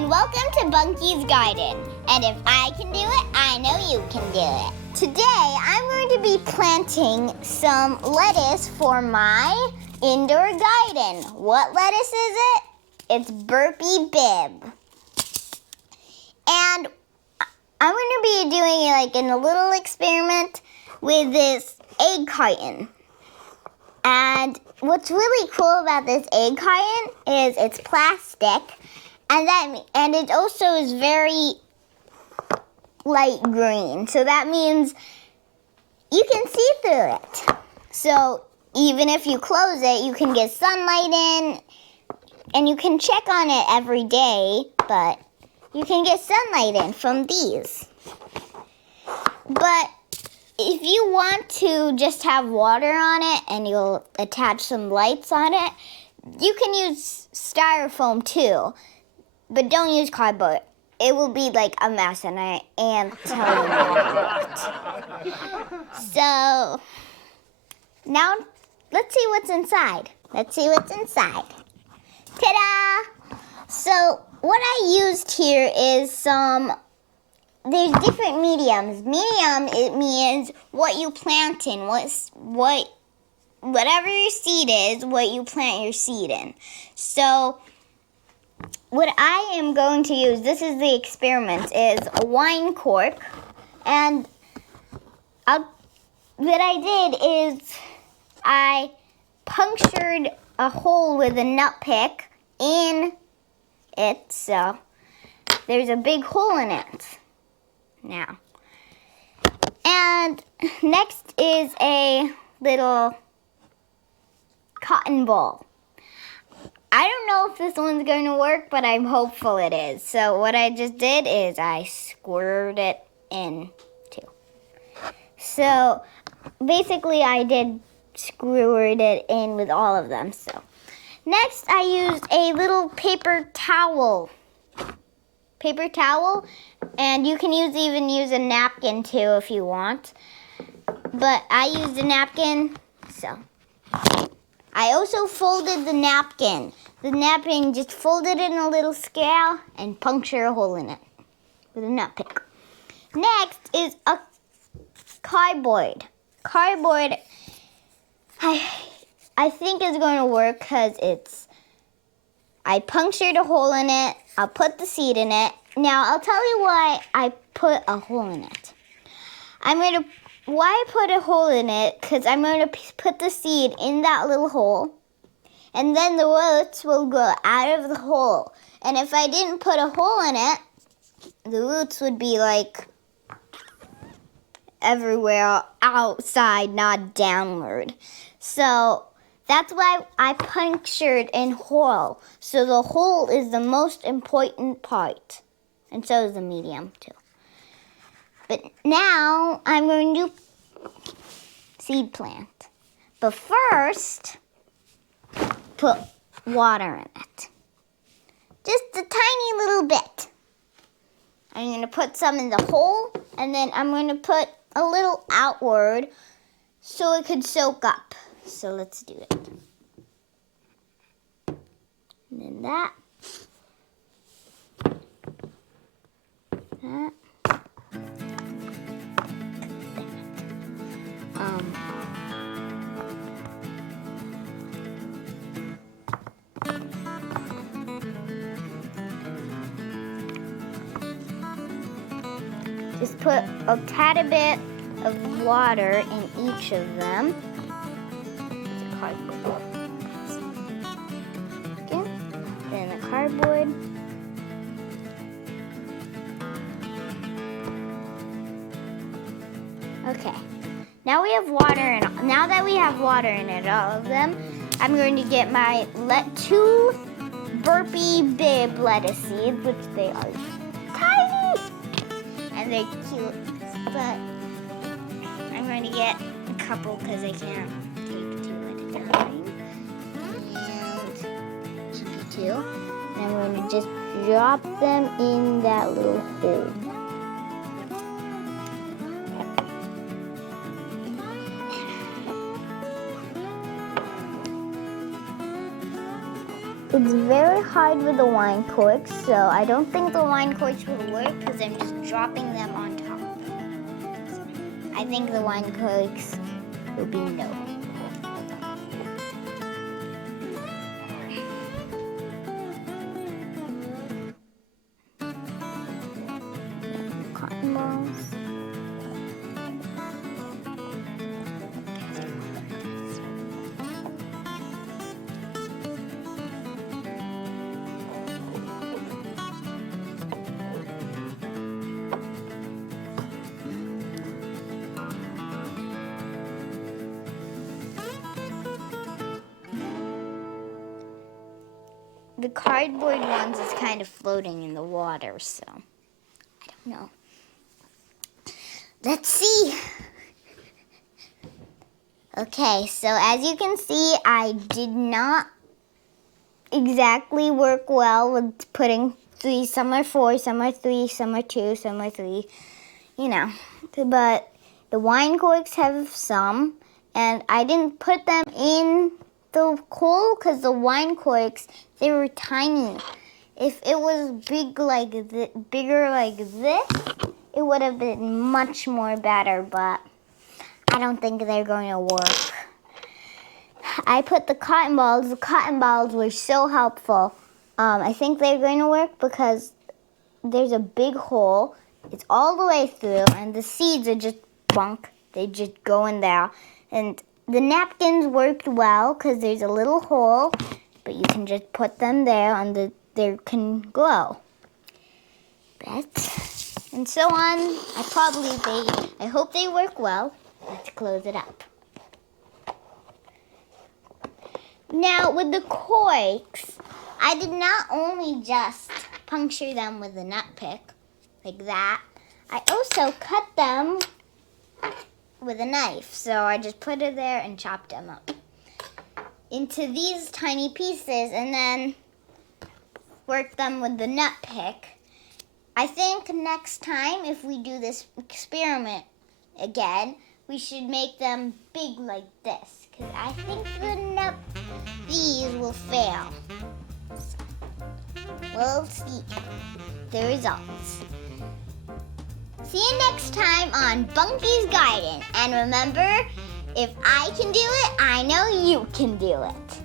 and welcome to Bunkie's Garden. And if I can do it, I know you can do it. Today, I'm going to be planting some lettuce for my indoor garden. What lettuce is it? It's Burpee Bib. And I'm going to be doing it in a little experiment with this egg carton. And what's really cool about this egg carton is it's plastic, and it also is very light green. So that means you can see through it. So even if you close it, you can get sunlight in, and you can check on it every day, but you can get sunlight in from these. But if you want to just have water on it and you'll attach some lights on it, you can use styrofoam too, but don't use cardboard. It will be like a mess, and I am telling you. So now let's see what's inside. Ta-da! So what I used here is there's different mediums. Medium, it means what you plant in, whatever your seed is, what you plant your seed in. So what I am going to use, this is the experiment, is a wine cork. And what I did is I punctured a hole with a nut pick in it, so there's a big hole in it now. And next is a little cotton ball. I don't know if this one's going to work, but I'm hopeful it is. So what I just did is I squirted it in too. So basically I did squirt it in with all of them. So next I used a little paper towel, and you can even use a napkin too if you want. But I used a napkin, so I also folded the napkin. The napkin, just fold it in a little scale and puncture a hole in it with a nut pick. Next is a cardboard. Cardboard, I think is going to work because I punctured a hole in it. I'll put the seed in it. Now, I'll tell you why I put a hole in it. Why I put a hole in it, because I'm going to put the seed in that little hole, and then the roots will grow out of the hole. And if I didn't put a hole in it, the roots would be everywhere outside, not downward. So that's why I punctured a hole. So the hole is the most important part, and so is the medium too. But now I'm going to seed plant. But first, put water in it. Just a tiny little bit. I'm going to put some in the hole, and then I'm going to put a little outward so it could soak up. So let's do it. And then that. Just put a tad bit of water in each of them. Cardboard. Okay. Then the cardboard. Okay. Now we have water in. Now that we have water in it, all of them, I'm going to get my 2 Burpee Bib lettuce seeds, which they are tiny and they're cute. But I'm going to get a couple because I can't take 2 at a time. And keep 2. And I'm going to just drop them in that little hole. It's very hard with the wine corks, so I don't think the wine corks will work because I'm just dropping them on top. So I think the wine corks will be no. Cotton balls. The cardboard ones is kind of floating in the water, so I don't know. Let's see. Okay, so as you can see, I did not exactly work well with putting 3. Some are 4, some are 3, some are 2, some are 3, you know. But the wine corks have some, and I didn't put them in the hole because the wine corks, they were tiny. If it was bigger like this, it would have been much more better, but I don't think they're going to work. I put the cotton balls. The cotton balls were so helpful. I think they're going to work because there's a big hole. It's all the way through, and the seeds are just bunk. They just go in there. And the napkins worked well because there's a little hole, but you can just put them there and they can grow. And so on. I hope they work well. Let's close it up. Now with the corks, I did not only just puncture them with a nut pick, like that. I also cut them with a knife. So I just put it there and chopped them up into these tiny pieces and then worked them with the nut pick. I think next time, if we do this experiment again, we should make them big like this, because I think these will fail. So, we'll see the results. See you next time on Bunkie's Garden. And remember, if I can do it, I know you can do it.